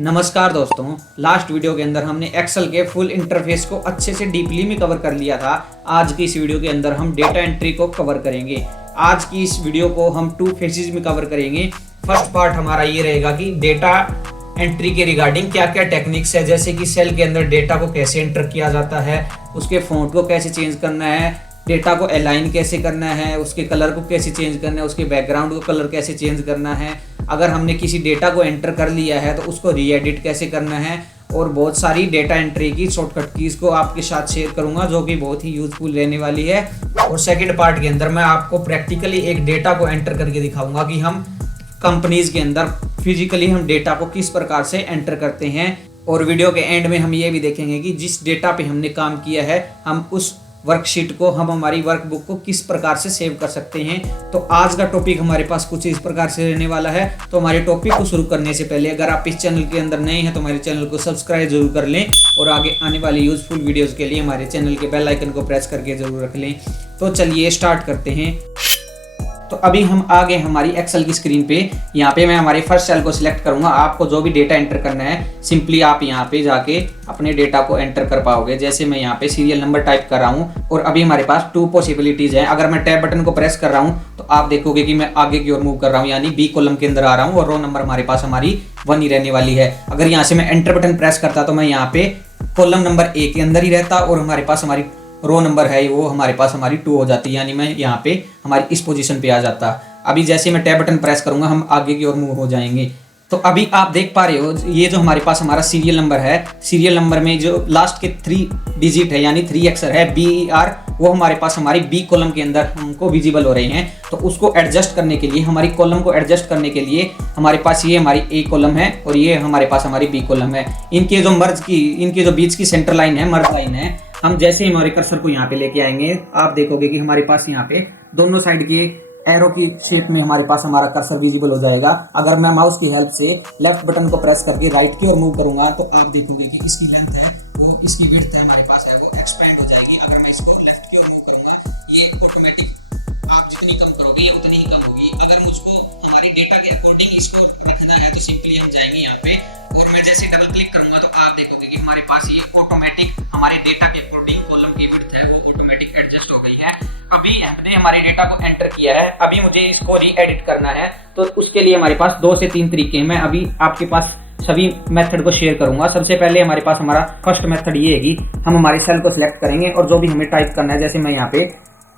नमस्कार दोस्तों, last video के अंदर हमने एक्सेल के फुल इंटरफेस को अच्छे से डीपली में कवर कर लिया था। आज की इस वीडियो के अंदर हम डेटा एंट्री को कवर करेंगे। आज की इस वीडियो को हम 2 फेजेस में कवर करेंगे। फर्स्ट पार्ट हमारा ये रहेगा कि डेटा एंट्री के रिगार्डिंग क्या क्या टेक्निक्स है, जैसे कि सेल के अंदर डेटा को कैसे एंटर किया जाता है, उसके फॉन्ट को कैसे चेंज करना है, डेटा को अलाइन कैसे करना है, उसके कलर को कैसे चेंज करना है, उसके बैकग्राउंड को कलर कैसे चेंज करना है, अगर हमने किसी डेटा को एंटर कर लिया है तो उसको री एडिट कैसे करना है, और बहुत सारी डेटा एंट्री की शॉर्टकट कीज को आपके साथ शेयर करूंगा जो कि बहुत ही यूजफुल रहने वाली है। और सेकंड पार्ट के अंदर मैं आपको प्रैक्टिकली एक डेटा को एंटर करके दिखाऊंगा कि हम कंपनीज के अंदर फिजिकली हम डेटा को किस प्रकार से एंटर करते हैं। और वीडियो के एंड में हम ये भी देखेंगे कि जिस डेटा पे हमने काम किया है हम उस वर्कशीट को हम हमारी वर्कबुक को किस प्रकार से सेव कर सकते हैं। तो आज का टॉपिक हमारे पास कुछ इस प्रकार से रहने वाला है। तो हमारे टॉपिक को शुरू करने से पहले अगर आप इस चैनल के अंदर नए हैं तो हमारे चैनल को सब्सक्राइब जरूर कर लें और आगे आने वाली यूजफुल वीडियोस के लिए हमारे चैनल के बेल आइकन को प्रेस करके जरूर रख लें। तो चलिए स्टार्ट करते हैं। तो अभी हम आ गए हमारी एक्सेल की स्क्रीन पे। यहाँ पे मैं हमारी फर्स्ट सेल को सिलेक्ट करूंगा। आपको जो भी डेटा एंटर करना है सिंपली आप यहाँ पे जाके अपने डेटा को एंटर कर पाओगे। जैसे मैं यहाँ पे सीरियल नंबर टाइप कर रहा हूँ और अभी हमारे पास 2 पॉसिबिलिटीज हैं। अगर मैं टैब बटन को प्रेस कर रहा हूँ तो आप देखोगे कि मैं आगे की ओर मूव कर रहा हूँ, यानी बी कॉलम के अंदर आ रहा हूँ और रो नंबर हमारे पास हमारी 1 ही रहने वाली है। अगर यहाँ से मैं एंटर बटन प्रेस करता तो मैं यहाँ पे कॉलम नंबर A के अंदर ही रहता और हमारे पास हमारी रो नंबर है वो हमारे पास हमारी 2 हो जाती, यानी मैं यहाँ पे हमारी इस पोजीशन पे आ जाता। अभी जैसे मैं टैब बटन प्रेस करूंगा हम आगे की ओर मूव हो जाएंगे। तो अभी आप देख पा रहे हो ये जो हमारे पास हमारा सीरियल नंबर है, सीरियल नंबर में जो लास्ट के 3 डिजिट है यानी 3 अक्षर है BER, वो हमारे पास हमारी बी कॉलम के अंदर हमको विजिबल हो रहे हैं। तो उसको एडजस्ट करने के लिए, हमारी कॉलम को एडजस्ट करने के लिए हमारे पास ये हमारी A कॉलम है और ये हमारे पास हमारी B कॉलम है। इनके जो बीच की सेंटर लाइन है, मर्ज लाइन है, हम जैसे ही हमारे कर्सर को यहाँ पे लेके आएंगे आप देखोगे कि हमारे पास यहाँ पे दोनों साइड के एरो की शेप में हमारे पास हमारा कर्सर विजिबल हो जाएगा। अगर मैं माउस की हेल्प से लेफ्ट बटन को प्रेस करके राइट की ओर मूव करूंगा तो आप देखोगे कि इसकी लेंथ है वो, इसकी विड्थ है हमारे पास है वो एक्सपेंड हो जाएगी। अगर मैं इसको लेफ्ट की ओर मूव करूंगा ये ऑटोमेटिक आप जितनी कम करोगे ये उतनी ही कम होगी। अगर मुझको हमारी डेटा के अकॉर्डिंग इसको रखना है तो सिंपली हम जाएंगे यहाँ पे और मैं जैसे डबल क्लिक करूंगा तो आप देखोगे कि हमारे पास ये ऑटोमेटिक हमारे डेटा के अकॉर्डिंग कॉलम की विड्थ है वो ऑटोमेटिक एडजस्ट हो गई है। अभी हमने हमारे डेटा को एंटर किया है, अभी मुझे इसको री एडिट करना है तो उसके लिए हमारे पास 2 से 3 तरीके हैं। मैं अभी आपके पास सभी मेथड को शेयर करूंगा। सबसे पहले हमारे पास हमारा फर्स्ट मेथड ये है कि हम हमारे सेल को सिलेक्ट करेंगे और जो भी हमें टाइप करना है, जैसे मैं यहाँ पे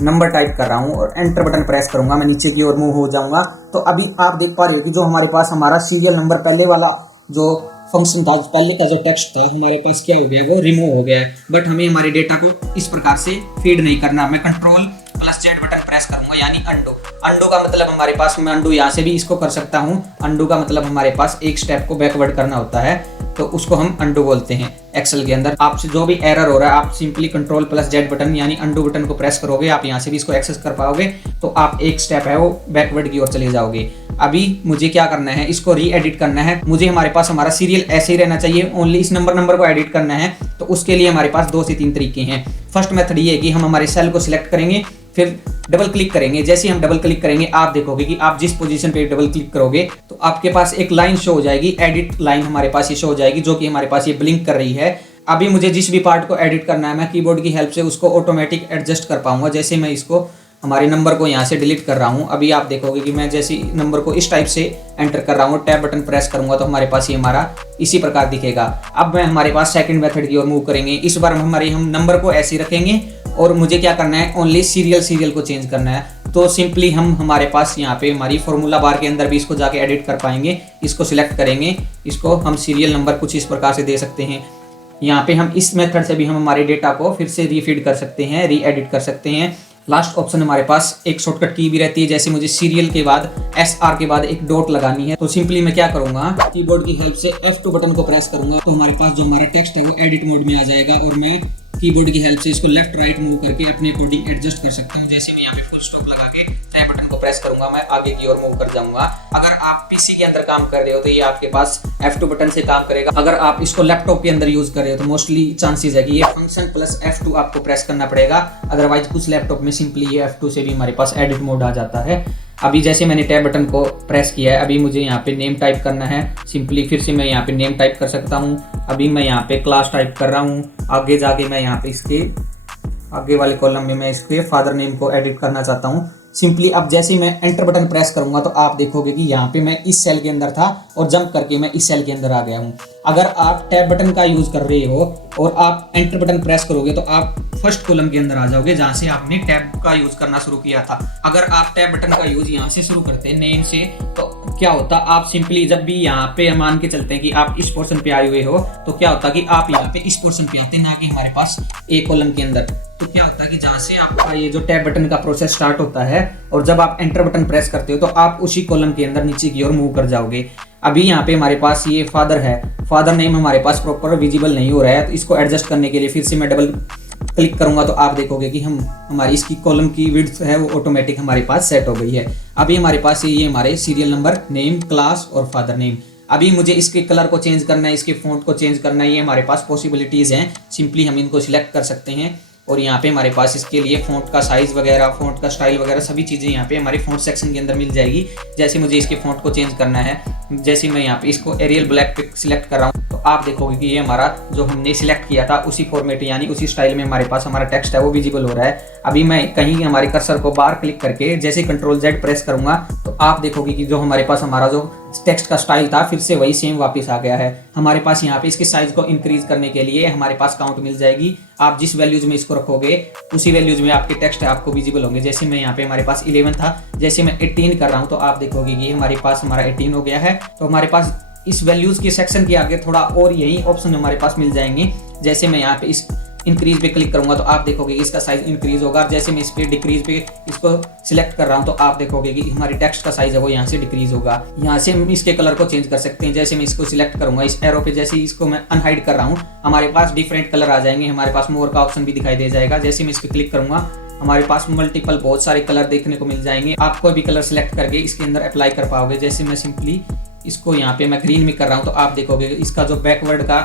नंबर टाइप कर रहा हूँ और एंटर बटन प्रेस करूंगा, मैं नीचे की ओर मूव हो जाऊंगा। तो अभी आप देख पा रहे हो कि जो हमारे पास हमारा सीरियल नंबर पहले वाला जो फंक्शन था, पहले का जो टेक्स्ट था हमारे पास क्या हो गया, वो रिमूव हो गया है। बट हमें हमारे डेटा को इस प्रकार से फीड नहीं करना। मैं Ctrl+Z बटन प्रेस करूंगा यानी अंडू का मतलब हमारे पास, मैं अंडू यहाँ से भी इसको कर सकता हूँ। अंडू का मतलब हमारे पास एक स्टेप को बैकवर्ड करना होता है तो उसको हम अंडू बोलते हैं। एक्सेल के अंदर आपसे जो भी एरर हो रहा है आप सिंपली Ctrl+Z बटन यानी अंडू बटन को प्रेस करोगे, आप यहाँ से भी इसको एक्सेस कर पाओगे तो आप एक स्टेप है वो बैकवर्ड की ओर चले जाओगे। अभी मुझे क्या करना है, इसको री एडिट करना है। मुझे हमारे पास हमारा सीरियल ऐसे ही रहना चाहिए, ओनली इस नंबर को एडिट करना है। तो उसके लिए हमारे पास 2 से 3 तरीके हैं। फर्स्ट मेथड ये है कि हम हमारे सेल को सिलेक्ट करेंगे, फिर डबल क्लिक करेंगे। जैसे हम डबल क्लिक करेंगे आप देखोगे कि आप जिस पोजीशन पे डबल क्लिक करोगे तो आपके पास एक लाइन शो हो जाएगी, एडिट लाइन हमारे पास ये शो हो जाएगी जो कि हमारे पास ये ब्लिंक कर रही है। अभी मुझे जिस भी पार्ट को एडिट करना है मैं कीबोर्ड की हेल्प से उसको ऑटोमेटिक एडजस्ट कर पाऊंगा। जैसे मैं इसको हमारे नंबर को यहाँ से डिलीट कर रहा हूँ, अभी आप देखोगे कि मैं जैसे नंबर को इस टाइप से एंटर कर रहा हूँ, टैब बटन प्रेस करूंगा तो हमारे पास ये हमारा इसी प्रकार दिखेगा। अब मैं हमारे पास सेकंड मेथड की ओर मूव करेंगे। इस बार हम नंबर को ऐसे ही रखेंगे और मुझे क्या करना है, ओनली सीरियल को चेंज करना है। तो सिंपली हम हमारे पास यहाँ पे हमारी फॉर्मूला बार के अंदर भी इसको जाके एडिट कर पाएंगे। इसको सिलेक्ट करेंगे, इसको हम सीरियल नंबर कुछ इस प्रकार से दे सकते हैं। यहाँ पे हम इस मेथड से भी हम हमारे डेटा को फिर से रीफीड कर सकते हैं, री एडिट कर सकते हैं। लास्ट ऑप्शन हमारे पास एक शॉर्टकट की भी रहती है, जैसे मुझे सीरियल के बाद SR के बाद एक डॉट लगानी है तो सिंपली मैं क्या करूंगा, कीबोर्ड की हेल्प से F2 बटन को प्रेस करूंगा तो हमारे पास जो हमारा टेक्स्ट है वो एडिट मोड में आ जाएगा और मैं कीबोर्ड की हेल्प से इसको लेफ्ट राइट मूव करके अपने अकॉर्डिंग एडजस्ट कर सकता हूँ। जैसे मैं यहाँ पे फुल स्टॉप लगा के टैब बटन को प्रेस करूंगा मैं आगे की ओर मूव कर जाऊंगा। अगर आप पीसी के अंदर काम कर रहे हो तो ये आपके पास F2 बटन से काम करेगा। अगर आप इसको लैपटॉप के अंदर यूज कर रहे हो तो मोस्टली चांसेस है कि ये फंक्शन प्लस F2 आपको प्रेस करना पड़ेगा, अदरवाइज कुछ लैपटॉप में सिंपली ये F2 से भी हमारे पास एडिट मोड आ जाता है। अभी जैसे मैंने टैब बटन को प्रेस किया है, अभी मुझे यहाँ पे नेम टाइप करना है। सिंपली फिर से मैं यहाँ पे नेम टाइप कर सकता हूँ। अभी मैं यहाँ पे क्लास टाइप कर रहा हूँ। आगे जाके मैं यहाँ पे इसके आगे वाले कॉलम में मैं इसके फादर नेम को एडिट करना चाहता हूँ। सिंपली अब जैसे मैं एंटर बटन प्रेस करूंगा तो आप देखोगे कि यहाँ पे मैं इस सेल के अंदर था और जंप करके मैं इस सेल के अंदर आ गया हूँ। अगर आप टैब बटन का यूज कर रहे हो और आप एंटर बटन प्रेस करोगे तो आप फर्स्ट कॉलम के अंदर आ जाओगे जहां से आपने टैब का यूज करना शुरू किया था। अगर आप टैब बटन का यूज यहाँ से शुरू करते हैं नेम से, तो क्या होता, आप सिंपली जब भी यहाँ पे मान के चलते हैं कि आप इस पोर्शन पे आए हुए हो, तो क्या होता कि आप यहाँ पे इस पोर्शन पे आते हैं, ना कि हमारे पास ए कॉलम के अंदर। तो क्या होता है कि जहाँ से आपका ये जो टैब बटन का प्रोसेस स्टार्ट होता है और जब आप एंटर बटन प्रेस करते हो तो आप उसी कॉलम के अंदर नीचे की ओर मूव कर जाओगे। अभी यहाँ पे हमारे पास ये फादर है, फादर नेम हमारे पास प्रॉपर विजिबल नहीं हो रहा है, तो इसको एडजस्ट करने के लिए फिर से मैं डबल क्लिक करूंगा तो आप देखोगे कि हमारी इसकी कॉलम की विड्थ है वो ऑटोमेटिक हमारे पास सेट हो गई है। अभी हमारे पास ये हमारे सीरियल नंबर, नेम, क्लास और फादर नेम। अभी मुझे इसके कलर को चेंज करना है, इसके फॉन्ट को चेंज करना है, ये हमारे पास पॉसिबिलिटीज़ हैं। सिंपली हम इनको सिलेक्ट कर सकते हैं और यहाँ पे हमारे पास इसके लिए फ़ॉन्ट का साइज़ वगैरह, फ़ॉन्ट का स्टाइल वगैरह सभी चीज़ें यहाँ पे हमारे फ़ॉन्ट सेक्शन के अंदर मिल जाएगी। जैसे मुझे इसके फ़ॉन्ट को चेंज करना है, जैसे मैं यहाँ पे इसको एरियल ब्लैक पे सिलेक्ट कर रहा हूँ तो आप देखोगे कि ये हमारा जो हमने सिलेक्ट किया था उसी फॉर्मेट यानी उसी स्टाइल में हमारे पास हमारा टेक्स्ट है वो विजिबल हो रहा है। अभी मैं कहीं हमारे कर्सर को बाहर क्लिक करके जैसे Ctrl+Z प्रेस करूंगा तो आप देखोगे कि जो हमारे पास हमारा जो टेक्स्ट का स्टाइल था फिर से वही सेम वापस आ गया है। हमारे पास यहाँ पे इसके साइज को इंक्रीज करने के लिए हमारे पास काउंट मिल जाएगी। आप जिस वैल्यूज में इसको रखोगे उसी वैल्यूज में आपके टेक्स्ट आपको विजिबल होंगे। जैसे मैं यहाँ पे हमारे पास 11 था, जैसे मैं 18 कर रहा हूँ तो आप देखोगे कि हमारे पास हमारा 18 हो गया है। तो हमारे पास इस वैल्यूज के सेक्शन के आगे थोड़ा और यही ऑप्शन हमारे पास मिल जाएंगे। जैसे मैं यहाँ पे इस इंक्रीज पे क्लिक करूंगा तो आप देखोगे कि इसका साइज इंक्रीज होगा। जैसे मैं इस पे डिक्रीज पे इसको सिलेक्ट कर रहा हूं तो आप देखोगे कि हमारी टेक्स्ट का साइज है वो यहाँ से डिक्रीज होगा। यहाँ से हम इसके कलर को चेंज कर सकते हैं। जैसे मैं इसको सिलेक्ट करूंगा इस एरो पे, जैसे इसको मैं अनहाइड कर रहा हूँ हमारे पास डिफरेंट कलर आ जाएंगे। हमारे पास मोर का ऑप्शन भी दिखाई दे जाएगा। जैसे मैं इस पे क्लिक करूंगा हमारे पास मल्टीपल बहुत सारे कलर देखने को मिल जाएंगे। आप कोई भी कलर सिलेक्ट करके इसके अंदर अप्लाई कर पाओगे। जैसे मैं सिंपली इसको यहाँ पे मैं ग्रीन में कर रहा हूँ तो आप देखोगे इसका जो बैकवर्ड का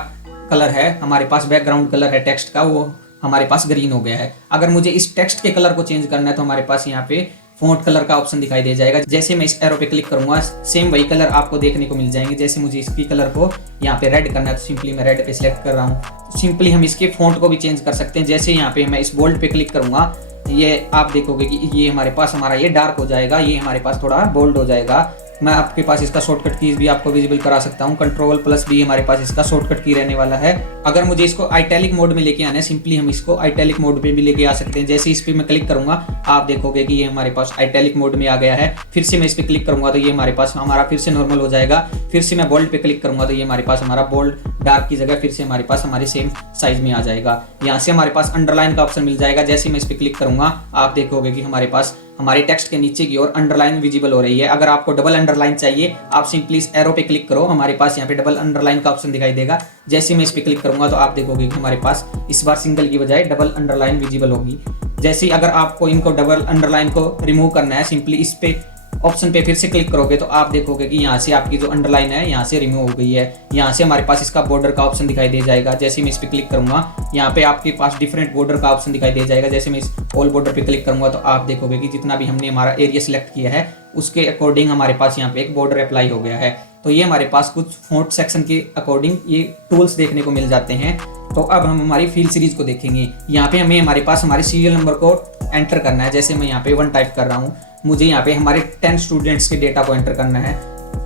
कलर है, हमारे पास बैकग्राउंड कलर है टेक्स्ट का, वो हमारे पास ग्रीन हो गया है। अगर मुझे इस टेक्स्ट के कलर को चेंज करना है तो हमारे पास यहाँ पे फॉन्ट कलर का ऑप्शन दिखाई दे जाएगा। जैसे मैं इस एरो पे क्लिक करूंगा सेम वही कलर आपको देखने को मिल जाएंगे। जैसे मुझे इसकी कलर को यहाँ पे रेड करना है तो सिंपली मैं रेड पे सिलेक्ट कर रहा हूँ। सिंपली हम इसके फॉन्ट को भी चेंज कर सकते हैं। जैसे यहाँ पे मैं इस बोल्ड पे क्लिक करूंगा, ये आप देखोगे कि ये हमारे पास हमारा ये डार्क हो जाएगा, ये हमारे पास थोड़ा बोल्ड हो जाएगा। मैं आपके पास इसका शॉर्टकट कीज भी आपको विजिबल करा सकता हूँ। Ctrl+B हमारे पास इसका शॉर्टकट की रहने वाला है। अगर मुझे इसको आइटैलिक मोड में लेके आना है, सिंपली हम इसको आइटैलिक मोड पे भी लेके आ सकते हैं। जैसे इस पे मैं क्लिक करूंगा आप देखोगे कि ये हमारे पास आइटैलिक मोड में आ गया है। फिर से मैं इस पे क्लिक करूंगा तो ये हमारे पास हमारा फिर से नॉर्मल हो जाएगा। फिर से मैं बोल्ड पे क्लिक करूंगा तो ये हमारे पास हमारा बोल्ड डार्क की जगह फिर से हमारे पास हमारे सेम साइज में आ जाएगा। यहाँ से हमारे पास अंडरलाइन का ऑप्शन मिल जाएगा। जैसे मैं इस पे क्लिक करूंगा आप देखोगे कि हमारे पास हमारे टेक्स्ट के नीचे की ओर अंडरलाइन विजिबल हो रही है। अगर आपको डबल अंडरलाइन चाहिए आप सिंपली इस एरो पे क्लिक करो, हमारे पास यहाँ पे डबल अंडरलाइन का ऑप्शन दिखाई देगा। जैसे मैं इस पे क्लिक करूंगा तो आप देखोगे कि हमारे पास इस बार सिंगल की बजाय डबल अंडरलाइन विजिबल होगी। जैसे अगर आपको इनको डबल अंडरलाइन को रिमूव करना है, सिंपली इस पे ऑप्शन पे फिर से क्लिक करोगे तो आप देखोगे कि यहाँ से आपकी जो अंडरलाइन है यहाँ से रिमूव हो गई है। यहाँ से हमारे पास इसका बॉर्डर का ऑप्शन दिखाई दे जाएगा। जैसे मैं इस पे क्लिक करूंगा यहाँ पे आपके पास डिफरेंट बॉर्डर का ऑप्शन दिखाई दे जाएगा। जैसे मैं इस ऑल बॉर्डर पे क्लिक करूंगा तो आप देखोगे कि जितना भी हमने हमारा एरिया सिलेक्ट किया है उसके अकॉर्डिंग हमारे पास यहाँ पे एक बॉर्डर अप्लाई हो गया है। तो ये हमारे पास कुछ फॉन्ट सेक्शन के अकॉर्डिंग ये टूल्स देखने को मिल जाते हैं। तो अब हम हमारी फील सीरीज को देखेंगे। यहाँ पे हमें हमारे पास हमारे सीरियल नंबर को एंटर करना है। जैसे मैं यहाँ पे 1 टाइप कर रहा हूँ, मुझे यहाँ पे हमारे 10 स्टूडेंट्स के डेटा को एंटर करना है।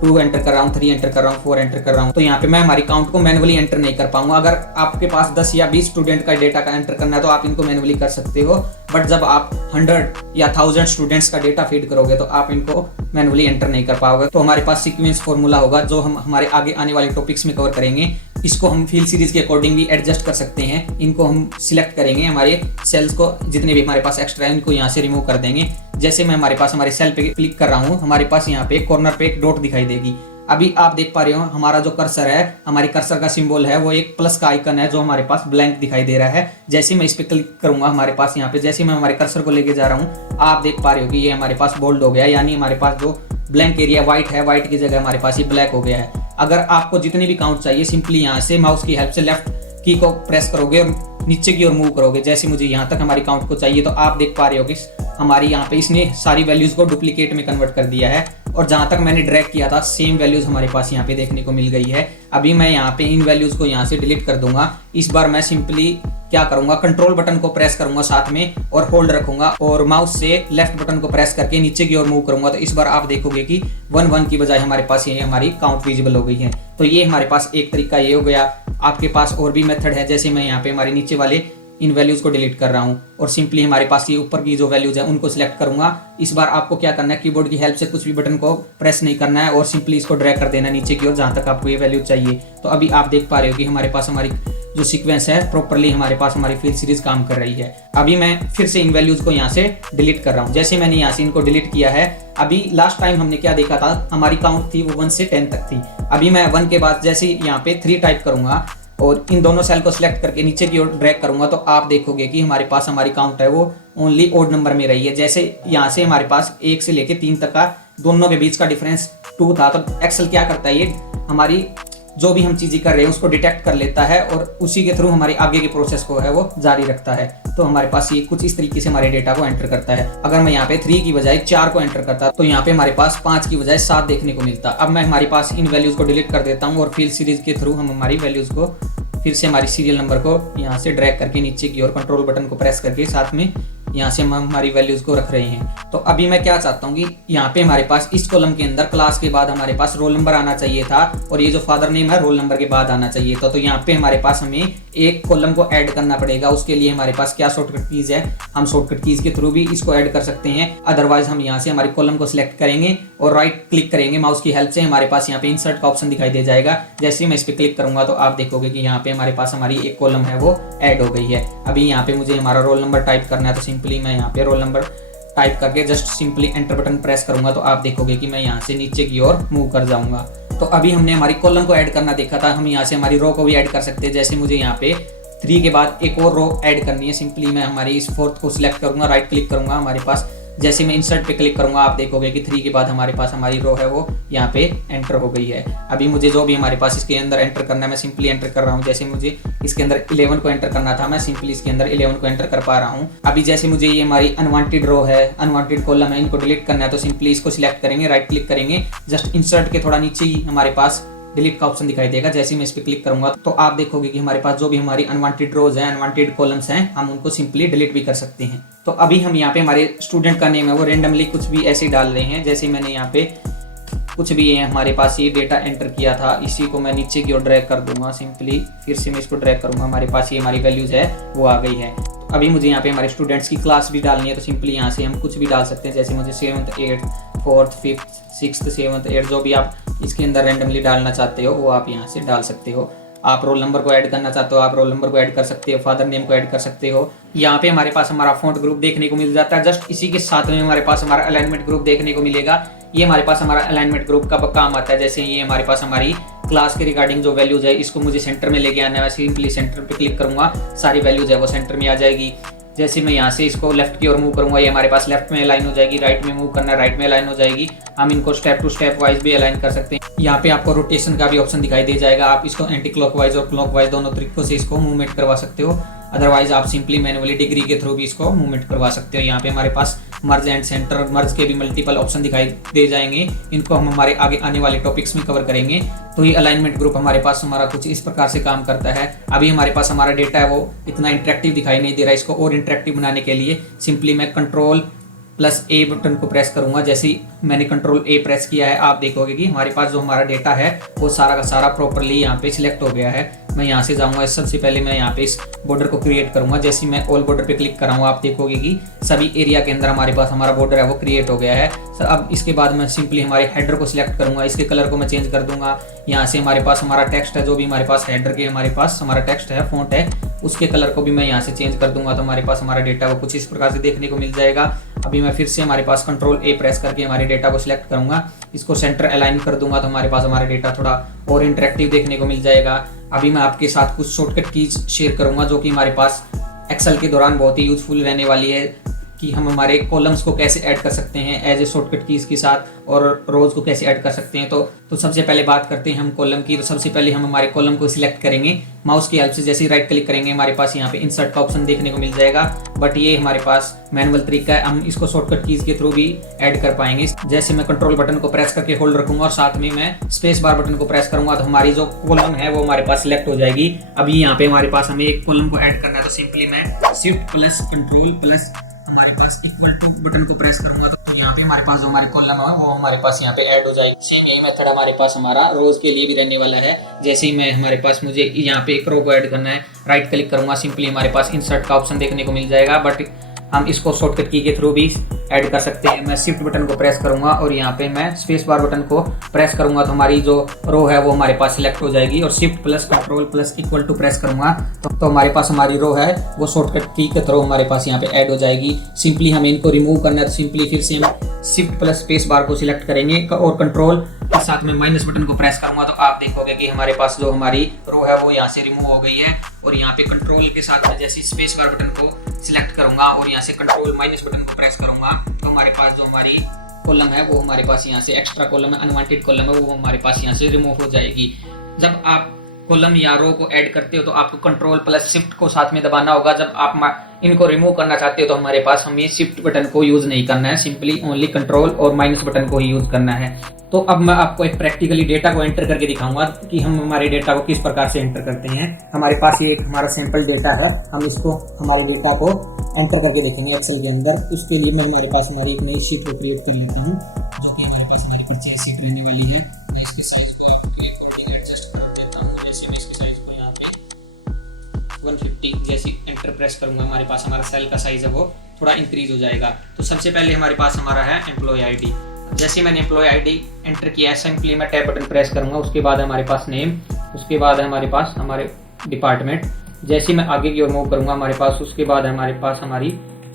2 एंटर कर रहा हूँ, 3 एंटर कर रहा हूँ, 4 एंटर कर रहा हूँ। तो यहाँ पे मैं हमारी काउंट को मैनुअली एंटर नहीं कर पाऊंगा। अगर आपके पास 10 या 20 स्टूडेंट का डेटा का एंटर करना है तो आप इनको मैनुअली कर सकते हो। बट जब आप 100 या 1000 स्टूडेंट्स का डेटा फीड करोगे तो आप इनको मैनुअली एंटर नहीं कर पाओगे। तो हमारे पास सीक्वेंस फॉर्मूला होगा जो हम हमारे आगे आने वाले टॉपिक्स में कवर करेंगे। इसको हम फील सीरीज के अकॉर्डिंग भी एडजस्ट कर सकते हैं। इनको हम सिलेक्ट करेंगे, हमारे सेल्स को जितने भी हमारे पास एक्स्ट्रा है इनको यहाँ से रिमूव कर देंगे। जैसे मैं हमारे पास हमारे सेल पे क्लिक कर रहा हूँ, हमारे पास यहाँ पे कॉर्नर पे एक डॉट दिखाई देगी। अभी आप देख पा रहे हो हमारा जो कर्सर है, हमारे कर्सर का सिंबल है वो एक प्लस का आइकन है जो हमारे पास ब्लैंक दिखाई दे रहा है। जैसे मैं इस पे क्लिक करूंगा हमारे पास यहाँ पे जैसे मैं हमारे कर्सर को लेके जा रहा हूँ आप देख पा रहे हो कि ये हमारे पास बोल्ड हो गया, यानी हमारे पास जो ब्लैंक एरिया व्हाइट है, व्हाइट की जगह हमारे पास ये ब्लैक हो गया है। अगर आपको जितने भी काउंट चाहिए सिंपली यहाँ से माउस की हेल्प से लेफ्ट की को प्रेस करोगे और नीचे की ओर मूव करोगे। जैसे मुझे यहाँ तक हमारी काउंट को चाहिए तो आप देख पा रहे हो कि हमारी यहाँ पे इसने सारी वैल्यूज़ को डुप्लीकेट में कन्वर्ट कर दिया है और जहाँ तक मैंने ड्रैग किया था सेम वैल्यूज़ हमारे पास यहाँ पे देखने को मिल गई है। अभी मैं यहाँ पे इन वैल्यूज़ को यहाँ से डिलीट कर दूंगा। इस बार मैं सिंपली क्या करूंगा, कंट्रोल बटन को प्रेस करूंगा साथ में और होल्ड रखूंगा और माउस से लेफ्ट बटन को प्रेस करके नीचे की ओर मूव करूंगा। तो इस बार आप देखोगे कि 1 की बजाय हमारे पास ये हमारी काउंट विजिबल हो गई है। तो ये हमारे पास एक तरीका ये हो गया। आपके पास और भी मेथड है, जैसे मैं यहाँ पे हमारे नीचे वाले इन वैल्यूज़ को डिलीट कर रहा हूँ और सिंपली हमारे पास ये ऊपर की जो वैल्यूज़ है उनको सिलेक्ट करूंगा। इस बार आपको क्या करना है, कीबोर्ड की हेल्प से कुछ भी बटन को प्रेस नहीं करना है और सिंपली इसको ड्रैग कर देना नीचे की ओर जहाँ तक आपको ये वैल्यू चाहिए। तो अभी आप देख पा रहे हो कि हमारे पास हमारी जो सीक्वेंस है प्रॉपरली हमारे पास हमारी फिल सीरीज काम कर रही है। अभी मैं फिर से इन वैल्यूज़ को यहाँ से डिलीट कर रहा हूँ। जैसे मैंने यहाँ से इनको डिलीट किया है, अभी लास्ट टाइम हमने क्या देखा था, हमारी काउंट थी वो 1 से 10 तक थी। अभी मैं 1 के बाद जैसे यहाँ पे 3 टाइप करूंगा और इन दोनों सेल को सिलेक्ट करके नीचे की ओर ड्रैग करूंगा तो आप देखोगे कि हमारे पास हमारी काउंट है वो ओनली ओड नंबर में रही है। जैसे यहाँ से हमारे पास 1 से लेके 3 तक का दोनों के बीच का डिफरेंस 2 था। तो एक्सेल क्या करता है, ये हमारी जो भी हम चीज़ें कर रहे हैं उसको डिटेक्ट कर लेता है और उसी के थ्रू हमारी आगे के प्रोसेस को है वो जारी रखता है। तो हमारे पास ये कुछ इस तरीके से हमारे डेटा को एंटर करता है। अगर मैं यहाँ पे 3 की बजाय 4 को एंटर करता तो यहाँ पे हमारे पास 5 की बजाय 7 देखने को मिलता। अब मैं हमारे पास इन वैल्यूज़ को डिलीट कर देता हूँ और फिल सीरीज के थ्रू हम हमारी वैल्यूज़ को फिर से हमारी सीरियल नंबर को यहाँ से ड्रैग करके नीचे की ओर कंट्रोल बटन को प्रेस करके साथ में यहाँ से हम हमारी वैल्यूज़ को रख रहे हैं। तो अभी मैं क्या चाहता हूँ कि यहाँ पे हमारे पास इस कॉलम के अंदर क्लास के बाद हमारे पास रोल नंबर आना चाहिए था और ये जो फादर नेम है रोल नंबर के बाद आना चाहिए था। तो यहाँ पे हमारे पास हमें एक कॉलम को ऐड करना पड़ेगा। उसके लिए हमारे पास क्या शॉर्टकट कीज है, हम शॉर्टकट कीज के थ्रू भी इसको ऐड कर सकते हैं। अदरवाइज हम यहाँ से हमारी कॉलम को सिलेक्ट करेंगे और राइट क्लिक करेंगे माउस की हेल्प से, हमारे पास यहाँ पे इंसर्ट का ऑप्शन दिखाई दे जाएगा। जैसे ही मैं इस पर क्लिक करूंगा तो आप देखोगे कि यहाँ पे हमारे पास हमारी एक कॉलम है वो ऐड हो गई है। अभी यहाँ पे मुझे हमारा रोल नंबर टाइप करना है तो सिंपली मैं यहाँ पे रोल नंबर टाइप करके just simply enter button press करूंगा तो आप देखोगे कि मैं यहाँ से नीचे की ओर मूव कर जाऊंगा। तो अभी हमने हमारी कॉलम को ऐड करना देखा था, हम यहाँ से हमारी रो को भी ऐड कर सकते हैं। जैसे मुझे यहाँ पे 3 के बाद एक और रो ऐड करनी है, सिंपली मैं हमारी इस 4th को सिलेक्ट करूंगा, राइट क्लिक करूंगा, हमारे पास जैसे मैं इंसर्ट पे क्लिक करूंगा आप देखोगे कि 3 के बाद हमारे पास हमारी रो है वो यहाँ पे एंटर हो गई है। अभी मुझे जो भी हमारे पास इसके अंदर एंटर करना है मैं सिंपली एंटर कर रहा हूँ। जैसे मुझे इसके अंदर 11 को एंटर करना था, मैं सिंपली इसके अंदर 11 को एंटर कर पा रहा हूँ। अभी जैसे मुझे ये हमारी अनवांटेड रो है, अनवांटेड कॉलम है, इनको डिलीट करना है तो सिंपली इसको सिलेक्ट करेंगे, राइट क्लिक करेंगे, जस्ट इंसर्ट के थोड़ा नीचे ही हमारे पास डिलीट का ऑप्शन दिखाई देगा। जैसे मैं इस पर क्लिक करूंगा तो आप देखोगे कि हमारे पास जो भी हमारी अनवांटेड रोज हैं, अनवांटेड कॉलम्स हैं, हम उनको सिंपली डिलीट भी कर सकते हैं। तो अभी हम यहाँ पे हमारे स्टूडेंट का नेम है वो रेंडमली कुछ भी ऐसे डाल रहे हैं। जैसे मैंने यहाँ पे कुछ भी है हमारे पास ये डेटा एंटर किया था, इसी को मैं नीचे की ओर ड्रैग कर दूंगा, सिंपली फिर से मैं इसको ड्रैग करूंगा, हमारे पास ये हमारी वैल्यूज है वो आ गई है। तो अभी मुझे यहाँ पे हमारे स्टूडेंट्स की क्लास भी डालनी है तो सिंपली यहाँ से हम कुछ भी डाल सकते हैं। जैसे मुझे 7th 8th 4th 5th 6th 7th 8th जो भी आप इसके अंदर रैंडमली डालना चाहते हो वो आप यहाँ से डाल सकते हो। आप रोल नंबर को ऐड करना चाहते हो आप रोल नंबर को ऐड कर सकते हो, फादर नेम को ऐड कर सकते हो। यहाँ पे हमारे पास हमारा फॉन्ट ग्रुप देखने को मिल जाता है। जस्ट इसी के साथ में हमारे पास हमारा अलाइनमेंट ग्रुप देखने को मिलेगा। ये हमारे पास हमारा अलाइनमेंट ग्रुप का काम आता है। जैसे ये हमारे पास हमारी क्लास के रिगार्डिंग जो वैल्यूज है इसको मुझे सेंटर में लेके आना है, मैं सिंपली सेंटर पे क्लिक करूंगा, सारी वैल्यूज है वो सेंटर में आ जाएगी। जैसे मैं यहाँ से इसको लेफ्ट की ओर मूव करूंगा ये हमारे पास लेफ्ट में अलाइन हो जाएगी, राइट में मूव करना है राइट में अलाइन हो जाएगी। हम इनको स्टेप टू स्टेप वाइज भी अलाइन कर सकते हैं। यहाँ पे आपको रोटेशन का भी ऑप्शन दिखाई दे जाएगा, आप इसको एंटी क्लॉकवाइज और क्लॉकवाइज दोनों तरीकों से इसको मूवमेंट करवा सकते हो। अदरवाइज आप सिंपली मैनुअली डिग्री के थ्रू भी इसको मूवमेंट करवा सकते हो। यहाँ पे हमारे पास मर्ज एंड सेंटर, मर्ज के भी मल्टीपल ऑप्शन दिखाई दे जाएंगे, इनको हम हमारे आगे आने वाले टॉपिक्स में कवर करेंगे। तो ये अलाइनमेंट ग्रुप हमारे पास हमारा कुछ इस प्रकार से काम करता है। अभी हमारे पास हमारा डेटा है वो इतना इंटरेक्टिव दिखाई नहीं दे रहा है, इसको और इंटरेक्टिव बनाने के लिए सिंपली मैं Ctrl+A बटन को प्रेस करूंगा। जैसे ही मैंने Ctrl+A प्रेस किया है आप देखोगे कि हमारे पास जो हमारा डेटा है वो सारा का सारा प्रॉपरली यहाँ पे सिलेक्ट हो गया है। मैं यहाँ से जाऊँगा, सबसे पहले मैं यहाँ पे इस बॉर्डर को क्रिएट करूँगा। जैसे मैं ऑल बॉर्डर पे क्लिक कराऊंगा आप देखोगे कि सभी एरिया के अंदर हमारे पास हमारा बॉर्डर है वो क्रिएट हो गया है। अब इसके बाद मैं सिंपली हमारे हेडर को सिलेक्ट करूँगा, इसके कलर को मैं चेंज कर दूंगा। यहाँ से हमारे पास हमारा टेक्स्ट है, जो भी हमारे पास हेडर के हमारे पास हमारा टेक्स्ट है, फॉन्ट है, उसके कलर को भी मैं यहाँ से चेंज कर दूंगा। तो हमारे पास हमारा डेटा वो कुछ इस प्रकार से देखने को मिल जाएगा। अभी मैं फिर से हमारे पास Ctrl+A प्रेस करके हमारे डेटा को सिलेक्ट करूंगा, इसको सेंटर अलाइन कर दूंगा तो हमारे पास हमारा डेटा थोड़ा और इंटरेक्टिव देखने को मिल जाएगा। अभी मैं आपके साथ कुछ शॉर्टकट कीज शेयर करूंगा जो कि हमारे पास एक्सेल के दौरान बहुत ही यूजफुल रहने वाली है कि हम हमारे कॉलम्स को कैसे ऐड कर सकते हैं एज ए शॉर्टकट कीज़ के साथ और रोज़ को कैसे ऐड कर सकते हैं। तो सबसे पहले बात करते हैं हम कॉलम की। तो सबसे पहले हम हमारे कॉलम को सिलेक्ट करेंगे माउस की हेल्प से। जैसे ही राइट क्लिक करेंगे हमारे पास यहाँ पे इंसर्ट का ऑप्शन देखने को मिल जाएगा, बट ये हमारे पास मैनुअल तरीका है, हम इसको शॉर्टकट कीज़ के थ्रू भी ऐड कर पाएंगे। जैसे मैं कंट्रोल बटन को प्रेस करके होल्ड रखूंगा और साथ में मैं स्पेस बार बटन को प्रेस करूंगा तो हमारी जो कॉलम है वो हमारे पास सिलेक्ट हो जाएगी। अभी यहाँ पे हमारे पास हमें एक कॉलम को ऐड करना है, तो सिंपली मैं शिफ्ट प्लस कंट्रोल प्लस हमारे पास इक्वल टू बटन को प्रेस करूंगा तो यहाँ पे हमारे पास जो हमारी कॉलम है वो हमारे पास यहाँ पे ऐड हो जाएगी। सेम यही मेथड हमारे पास हमारा रोज के लिए भी रहने वाला है। जैसे ही मैं हमारे पास मुझे यहाँ पे एक रो को ऐड करना है, राइट क्लिक करूंगा, सिंपली हमारे पास इंसर्ट का ऑप्शन देखने को मिल जाएगा, बट हम इसको शॉर्टकट की के थ्रू भी ऐड कर सकते हैं। मैं शिफ्ट बटन को प्रेस करूंगा और यहाँ पे मैं स्पेस बार बटन को प्रेस करूंगा तो हमारी जो रो है वो हमारे पास सिलेक्ट हो जाएगी और shift plus control plus equal to press करूंगा तो हमारे पास हमारी रो है वो शॉर्टकट की के थ्रू हमारे पास यहाँ पे ऐड हो जाएगी। सिंपली हमें इनको रिमूव करना है तो सिंपली फिर से हम शिफ्ट प्लस स्पेस बार को सिलेक्ट करेंगे और कंट्रोल के साथ में माइनस बटन को प्रेस करूंगा तो आप देखोगे कि हमारे पास जो हमारी रो है वो यहाँ से रिमूव हो गई है। और यहाँ पे कंट्रोल के साथ में जैसे स्पेस बार बटन को सिलेक्ट करूंगा और यहाँ से कंट्रोल माइनस बटन को प्रेस करूंगा तो हमारे पास जो हमारी कॉलम है वो हमारे पास यहाँ से एक्स्ट्रा कॉलम है, अनवांटेड कॉलम है, वो हमारे पास यहाँ से रिमूव हो जाएगी। जब आप कॉलम या रो को ऐड करते हो तो आपको कंट्रोल प्लस शिफ्ट को साथ में दबाना होगा। जब आप इनको रिमूव करना चाहते हो तो हमारे पास हमें शिफ्ट बटन को यूज नहीं करना है, सिंपली ओनली कंट्रोल और माइनस बटन को ही यूज करना है। तो अब मैं आपको एक प्रैक्टिकली डेटा को एंटर करके दिखाऊंगा कि हम हमारे डेटा को किस प्रकार से एंटर करते हैं। हमारे पास ये एक हमारा सैंपल डेटा है, हम इसको हमारे डेटा को एंटर करके देखेंगे एक्सेल के अंदर। उसके लिए मैं हमारे पास हमारी एक नई शीट को क्रिएट कर लेता हूँ जो कि हमारे पास हमारे पीछे शीट रहने वाली है। मैं इसके साइज को अकॉर्डिंग एडजस्ट कर देता हूँ। जैसे मैं इसके साइज को यहाँ पे 150 जैसी एंटर प्रेस करूंगा हमारे पास हमारा सेल का साइज है वो थोड़ा इंक्रीज हो जाएगा। तो सबसे पहले हमारे पास हमारा है एम्प्लॉय आईडी। जैसे मैंने एम्प्लॉय आईडी एंटर किया है सिंपली मैं टैब बटन प्रेस करूंगा। उसके बाद हमारे पास नेम, उसके बाद है हमारे पास हमारे डिपार्टमेंट। जैसे मैं आगे की ओर मूव करूंगा हमारे पास उसके बाद हमारे पास हमारी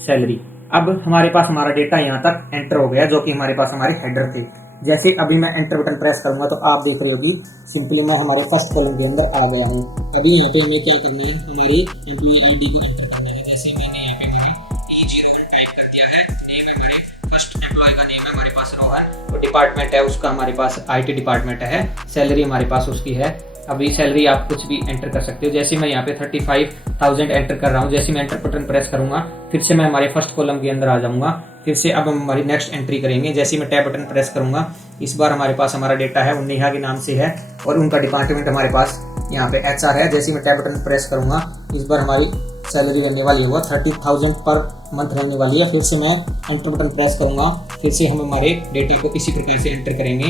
सैलरी। अब हमारे पास हमारा डेटा यहाँ तक एंटर हो गया जो कि हमारे पास हमारे हेडर थे। जैसे अभी मैं एंटर बटन प्रेस करूंगा तो आप देख रहे होगी सिंपली मैं हमारे फर्स्ट कॉलम के अंदर आ गया हूँ। अभी यहाँ पे हमें क्या करना है, हमारी एम्प्लॉय आईडी को एंटर करने है। जैसे मैंने यहाँ पे मैंने E01 टाइप कर दिया है, नेम है हमारे फर्स्ट एम्प्लॉय का नेम है हमारे पास रोहन, तो डिपार्टमेंट है उसका हमारे पास IT डिपार्टमेंट है, सैलरी हमारे पास उसकी है। अभी सैलरी आप कुछ भी एंटर कर सकते हो। जैसे मैं यहाँ पे 35,000 एंटर कर रहा हूँ, जैसे मैं एंटर बटन प्रेस करूंगा फिर से मैं हमारे फर्स्ट कॉलम के अंदर आ जाऊंगा। फिर से अब हम हमारी नेक्स्ट एंट्री करेंगे। जैसे मैं टैब बटन प्रेस करूंगा इस बार हमारे पास हमारा डेटा है नेहा के नाम से है और उनका डिपार्टमेंट हमारे पास यहाँ पे HR है। जैसे मैं टैब बटन प्रेस करूंगा इस बार हमारी सैलरी रहने वाली होगा 30,000 पर मंथ रहने वाली है। फिर से मैं एंटर बटन प्रेस करूंगा, फिर से हम हमारे डेटा को इसी प्रकार से एंटर करेंगे।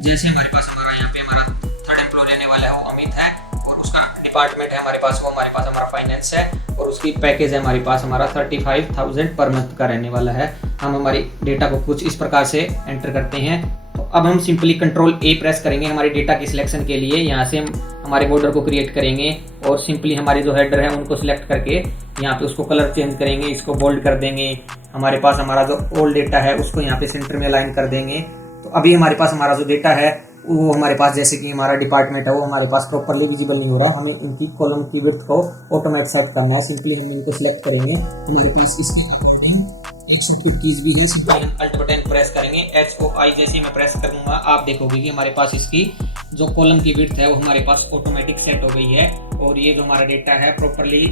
जैसे हमारे पास हमारा यहाँ पे हमारा थर्ड एम्प्लॉय रहने वाला है वो अमित है और उसका डिपार्टमेंट है हमारे पास वो हमारे पास हमारा फाइनेंस है और उसकी पैकेज है हमारे पास हमारा 35,000 पर मंथ का रहने वाला है। हम हमारी डेटा को कुछ इस प्रकार से एंटर करते हैं। तो अब हम सिंपली कंट्रोल A प्रेस करेंगे हमारे डेटा की सिलेक्शन के लिए। यहाँ से हम हमारे बॉर्डर को क्रिएट करेंगे और सिंपली हमारे जो हेडर है उनको सिलेक्ट करके यहाँ पे उसको कलर चेंज करेंगे, इसको बोल्ड कर देंगे। हमारे पास हमारा जो ओल्ड डेटा है उसको यहाँ पे सेंटर में अलाइन कर देंगे। तो अभी हमारे पास हमारा जो डेटा है वो हमारे पास जैसे कि हमारा डिपार्टमेंट है वो हमारे पास प्रॉपरली विजिबल नहीं हो रहा। हमें इनकी कॉलम की विड्थ को ऑटोमेटिक सेट करना है। सिंपली हम इनको सिलेक्ट करेंगे, हमारे पास इसकी अकॉर्डिंग एक शॉर्टकट कीज भी है, सिंपली अल्ट बटन प्रेस करेंगे HOI। जैसे मैं प्रेस करूंगा आप देखोगे कि हमारे पास इसकी जो कॉलम की विड्थ है वो हमारे पास ऑटोमेटिक सेट हो गई है और ये जो हमारा डेटा है प्रॉपरली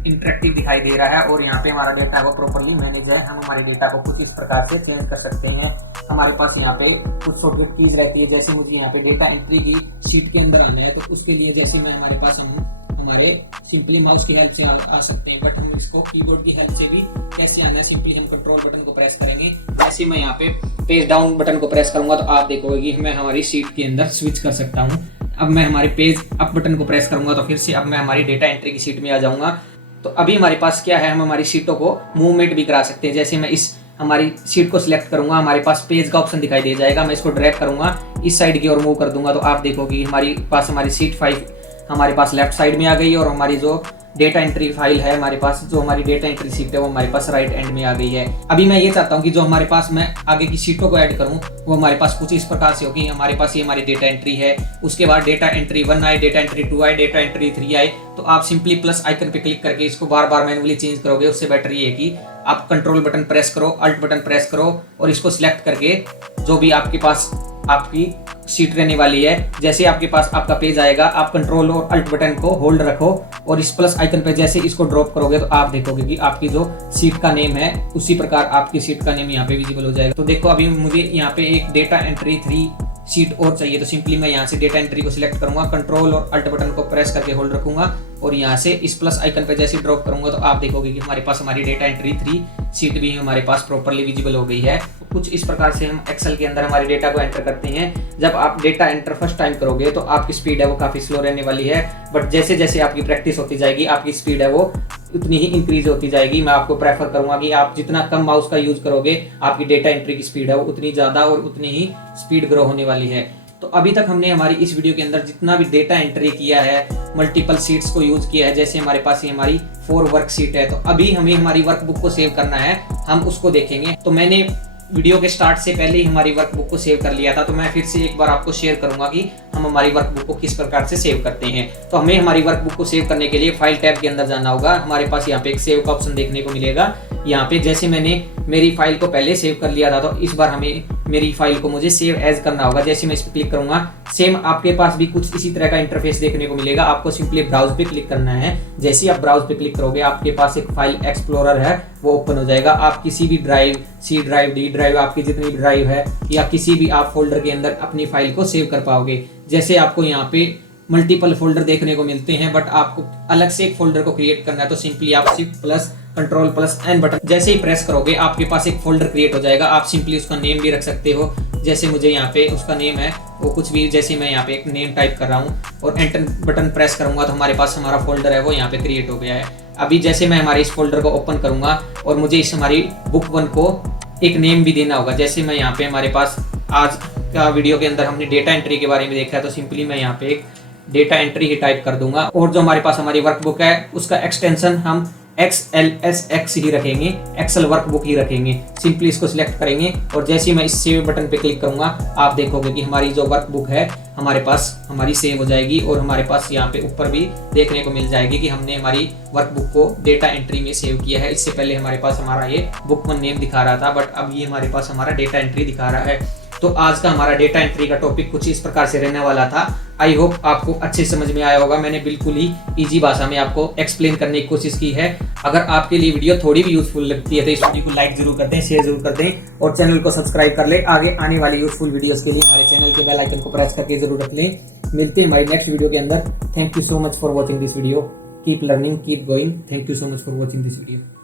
इंटरेक्टिव दिखाई दे रहा है और यहाँ पे हमारा डेटा वो प्रॉपरली मैनेज है। हम हमारे डेटा को कुछ इस प्रकार से चेंज कर सकते हैं। हमारे पास यहाँ पे कुछ शॉर्टकट कीज रहती है। जैसे मुझे यहाँ पे डेटा एंट्री की शीट के अंदर आना है तो उसके लिए जैसे मैं हमारे पास हम हमारे सिंपली माउस की हेल्प से आ सकते हैं, बट हम इसको कीबोर्ड की हेल्प से भी कैसे आना है, सिंपली हम कंट्रोल बटन को प्रेस करेंगे। जैसे मैं यहाँ पे पेज डाउन बटन को प्रेस करूंगा तो आप देखोगे कि मैं हमारी शीट के अंदर स्विच कर सकता हूँ। अब मैं हमारे पेज अप बटन को प्रेस करूंगा तो फिर से अब मैं हमारी डेटा एंट्री की शीट में आ जाऊंगा। तो अभी हमारे पास क्या है, हम हमारी शीटों को मूवमेंट भी करा सकते हैं। जैसे मैं इस हमारी शीट को सिलेक्ट करूंगा हमारे पास पेज का ऑप्शन दिखाई दे जाएगा। मैं इसको ड्रैग करूंगा इस साइड की ओर मूव कर दूंगा तो आप देखोगे हमारी पास हमारी शीट 5 हमारे पास लेफ्ट साइड में आ गई और हमारी जो डेटा एंट्री फाइल है हमारे पास जो हमारी डेटा एंट्री शीट है वो हमारे पास राइट एंड में आ गई है। अभी मैं ये चाहता हूँ कि जो हमारे पास मैं आगे की शीटों को ऐड करूँ वो हमारे पास कुछ इस प्रकार से होगी। हमारे पास ये हमारी डेटा एंट्री है, उसके बाद डेटा एंट्री 1 आए, डेटा एंट्री 2 आए, डेटा एंट्री 3 आए। तो आप सिंपली प्लस आइकन पे क्लिक करके इसको बार बार मैन्युअली चेंज करोगे, उससे बेटर ये है कि आप कंट्रोल बटन प्रेस करो, अल्ट बटन प्रेस करो और इसको सिलेक्ट करके जो भी आपके पास आपकी सीट रहने वाली है, जैसे आपके पास आपका पेज आएगा, आप कंट्रोल और अल्ट बटन को होल्ड रखो और इस प्लस आइकन पे जैसे इसको ड्रॉप करोगे तो आप देखोगे कि आपकी जो सीट का नेम है उसी प्रकार आपकी सीट का नेम यहाँ पे विजिबल हो जाएगा। तो देखो अभी मुझे यहाँ पे एक डेटा एंट्री 3 सीट और चाहिए, तो सिंपली मैं यहाँ से डेटा एंट्री को सिलेक्ट करूंगा, कंट्रोल और अल्ट बटन को प्रेस करके होल्ड रखूंगा और यहाँ से इस प्लस आइकन पे जैसे ड्रॉप करूंगा तो आप देखोगे कि हमारे पास हमारी डेटा एंट्री 3 सीट भी हमारे पास प्रॉपर्ली विजिबल हो गई है। कुछ इस प्रकार से हम एक्सेल के अंदर हमारे डेटा को एंटर करते हैं। जब आप डेटा एंटर फर्स्ट टाइम करोगे तो आपकी स्पीड है वो काफी स्लो रहने वाली है, बट जैसे जैसे आपकी प्रैक्टिस होती जाएगी आपकी स्पीड है वो उतनी ही इंक्रीज होती जाएगी। मैं आपको प्रेफर करूंगा कि आप जितना कम माउस का यूज करोगे आपकी डेटा एंट्री की स्पीड है वो उतनी ज्यादा और उतनी ही स्पीड ग्रो होने वाली है। तो अभी तक हमने हमारी इस वीडियो के अंदर जितना भी डेटा एंट्री किया है, मल्टीपल सीट्स को यूज किया है, जैसे हमारे पास ये हमारी 4 वर्क सीट है, तो अभी हमें हमारी वर्कबुक को सेव करना है, हम उसको देखेंगे। तो मैंने वीडियो के स्टार्ट से पहले ही हमारी वर्कबुक को सेव कर लिया था, तो मैं फिर से एक बार आपको शेयर करूंगा कि हम हमारी वर्कबुक को किस प्रकार से सेव करते हैं। तो हमें हमारी वर्कबुक को सेव करने के लिए फाइल टैब के अंदर जाना होगा। हमारे पास यहाँ पे एक सेव का ऑप्शन देखने को मिलेगा। यहाँ पे जैसे मैंने मेरी फाइल को पहले सेव कर लिया था, तो इस बार हमें मेरी फाइल को मुझे सेव एज करना होगा। जैसे मैं इस पर क्लिक करूंगा, सेम आपके पास भी कुछ इसी तरह का इंटरफेस देखने को मिलेगा। आपको सिंपली ब्राउज पे क्लिक करना है। जैसे ही आप ब्राउज पे क्लिक करोगे आपके पास एक फाइल एक्सप्लोरर है वो ओपन हो जाएगा। आप किसी भी drive, C drive, D drive, आपकी जितनी भी ड्राइव है या किसी भी आप फोल्डर के अंदर अपनी फाइल को सेव कर पाओगे। जैसे आपको यहाँ पे मल्टीपल फोल्डर देखने को मिलते हैं, बट आपको अलग से एक फोल्डर को क्रिएट करना है, तो सिंपली आप shift plus control plus N button जैसे ही प्रेस करोगे आपके पास एक फोल्डर क्रिएट हो जाएगा। आप सिंपली उसका नेम भी रख सकते हो, जैसे मुझे यहाँ पे उसका नेम है वो कुछ भी, जैसे मैं यहाँ पे एक नेम टाइप कर रहा हूँ और एंटर बटन प्रेस करूंगा तो हमारे पास हमारा फोल्डर है वो यहाँ पे क्रिएट हो गया है। अभी जैसे मैं हमारे इस फोल्डर को ओपन करूंगा और मुझे इस हमारी बुक 1 को एक नेम भी देना होगा। जैसे मैं यहाँ पे हमारे पास आज का वीडियो के अंदर हमने डेटा एंट्री के बारे में देखा है, तो सिंपली मैं यहाँ पे एक डेटा एंट्री ही टाइप कर दूंगा और जो हमारे पास हमारी वर्कबुक है उसका एक्सटेंशन हम XLSX ही रखेंगे, एक्सेल वर्कबुक ही रखेंगे। सिंपली इसको सिलेक्ट करेंगे और जैसे ही मैं इस सेव बटन पे क्लिक करूंगा आप देखोगे कि हमारी जो वर्कबुक है हमारे पास हमारी सेव हो जाएगी और हमारे पास यहाँ पे ऊपर भी देखने को मिल जाएगी कि हमने हमारी वर्कबुक को डेटा एंट्री में सेव किया है। इससे पहले हमारे पास हमारा ये बुक 1 नेम दिखा रहा था, बट अब ये हमारे पास हमारा डेटा एंट्री दिखा रहा है। तो आज का हमारा डेटा एंट्री का टॉपिक कुछ इस प्रकार से रहने वाला था। आई होप आपको अच्छे समझ में आया होगा। मैंने बिल्कुल ही इजी भाषा में आपको एक्सप्लेन करने की कोशिश की है। अगर आपके लिए वीडियो थोड़ी भी यूजफुल लगती है तो इस वीडियो को लाइक जरूर कर दें, शेयर जरूर कर दें और चैनल को सब्सक्राइब कर ले। आगे आने वाली यूजफुल वीडियोस के लिए हमारे चैनल के बेल आइकन को प्रेस करके जरूर रख लें। मिलते हैं हमारी नेक्स्ट वीडियो के अंदर। Thank you so much for watching this video. Keep learning, keep going. Thank you so much for watching this video.